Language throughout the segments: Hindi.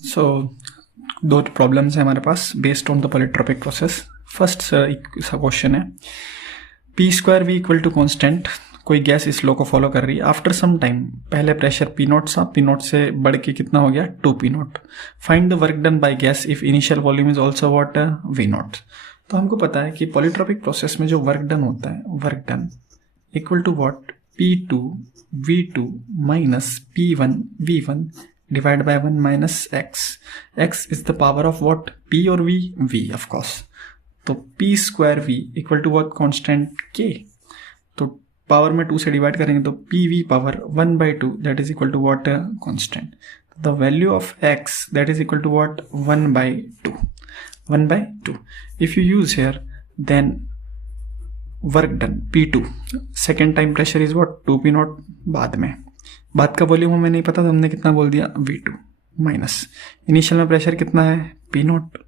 सो दो प्रॉब्लम्स है हमारे पास based on the polytropic process. First question है P square V equal to constant, कोई गैस इस लॉ को फॉलो कर रही है। आफ्टर सम टाइम पहले प्रेशर पी नॉट था, पी नॉट से बढ़ के कितना हो गया 2 P not. Find the work done by gas if initial volume is also what V not. तो हमको पता है कि पॉलीट्रोपिक प्रोसेस में जो वर्क डन होता है, work done equal to what P2 V2 minus P1 V1 divide by 1 minus x। x is the power of what P और V, V ऑफ कोर्स। तो P square V equal to what constant K। तो पावर में 2 से डिवाइड करेंगे तो PV power 1/2 that is equal to what constant. The value of x that is equal to what 1/2 1/2। If you use here then work done P2 second time pressure is what 2 P not. बाद का वॉल्यूम हमें नहीं पता तो हमने कितना बोल दिया V2 माइनस इनिशियल में प्रेशर कितना है P नॉट,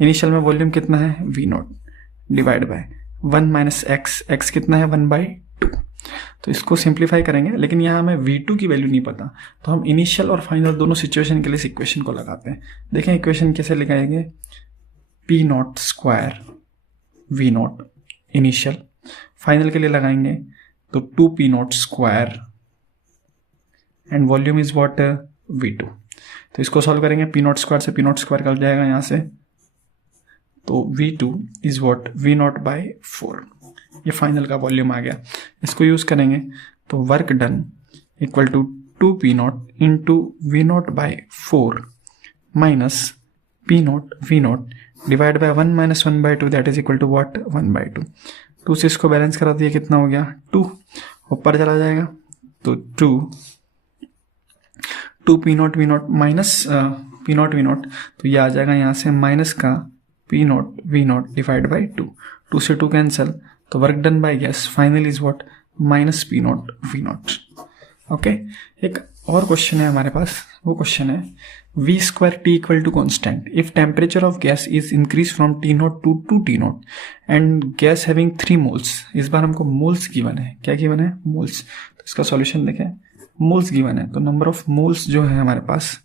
इनिशियल में वॉल्यूम कितना है V not divide by 1 minus x कितना है 1/2। तो इसको सिंप्लीफाई करेंगे, लेकिन यहाँ हमें V2 की वैल्यू नहीं पता तो हम इनिशियल और फाइनल दोनों सिचुएशन के लिए इस इक्वेशन को लगाते हैं। देखें इक्वेशन कैसे लगाएंगे, P not square V not initial, final के लिए लगाएंगे तो 2 P not square and volume is what V2। तो इसको सॉल्व करेंगे, P नॉट स्क्वायर से P नॉट स्क्वायर कट जाएगा यहाँ से, तो V2 is what V not by 4। ये फाइनल का वॉल्यूम आ गया। इसको यूज करेंगे तो work done equal to 2 P not into V not by 4 minus P not V not divide by 1 minus 1/2 that is equal to what 1/2। 2 से इसको बैलेंस करा दिया, कितना हो गया 2, ऊपर चला जाएगा तो 2 P not V not minus P not V not, तो ये आ जाएगा यहाँ से माइनस का P not V not divide by 2 से 2 कैंसिल, तो work done by gas final is what minus P not V not. Okay, एक और क्वेश्चन है हमारे पास, वो क्वेश्चन है V square T equal to constant if temperature of gas is increase from T not to 2 T not and gas having 3 moles. इस बार हमको मोल्स गिवन है, क्या गिवन है मोल्स। तो इसका सॉल्यूशन देखें, मोल्स गिवन है तो नंबर ऑफ मोल्स जो है हमारे पास,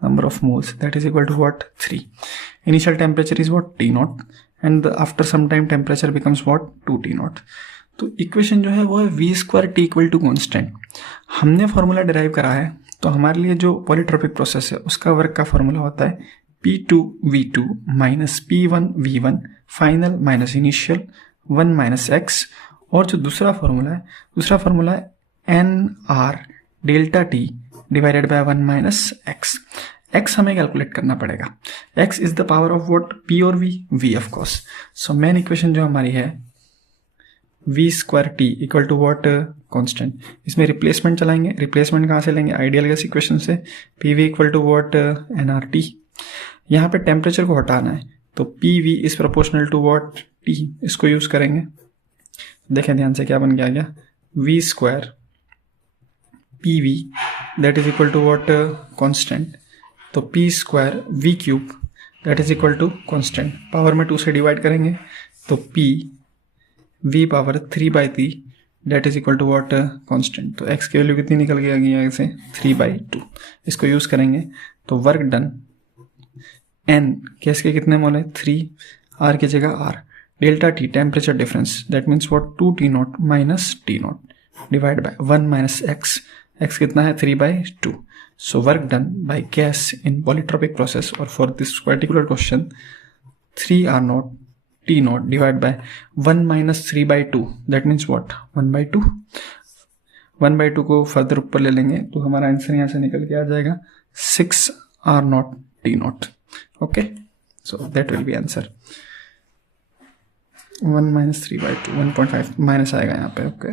number of moles that is equal to what 3। Initial temperature is what T not and after some time temperature becomes what 2 T not. तो इक्वेशन जो है वो है V square T equal to constant. हमने फॉर्मूला डिराइव करा है, तो हमारे लिए जो पॉलीट्रोपिक प्रोसेस है उसका वर्क का फॉर्मूला होता है P2 V2 minus P1 V1 final minus initial 1 minus x। और जो दूसरा फॉर्मूला है NR delta T divided by 1 minus x। x हमें कैलकुलेट करना पड़ेगा, x is the power of what P और V of course. So main equation जो हमारी है V square T equal to what constant. इसमें रिप्लेसमेंट चलाएंगे, रिप्लेसमेंट कहाँ से लेंगे आइडियल गैस इक्वेशन से, PV equal to what nRT। यहाँ पे टेम्परेचर को हटाना है तो PV is proportional to what T, इसको यूज करेंगे। देखें ध्यान से क्या बन गया V square PV that is equal to what constant, तो P square V cube that is equal to constant. Power में 2 से डिवाइड करेंगे तो P V power 3/3 that is equal to what constant. तो x की वैल्यू कितनी निकल गया यहाँ से 3/2। इसको यूज करेंगे तो वर्क डन n गैस के कितने मोल है 3, r की जगह r, delta T temperature difference that means what 2 T not minus T not divide by 1 minus x कितना है 3/2। So work done by gas in polytropic process और for this particular question 3R not T not divide by 1 minus 3/2 that means what 1/2। 1/2 को फर्दर ऊपर ले लेंगे तो हमारा आंसर यहाँ से निकल के आ जाएगा 6R not T not. Okay, so that will be answer 1 minus 3/2 1.5 minus आएगा यहाँ पे। ओके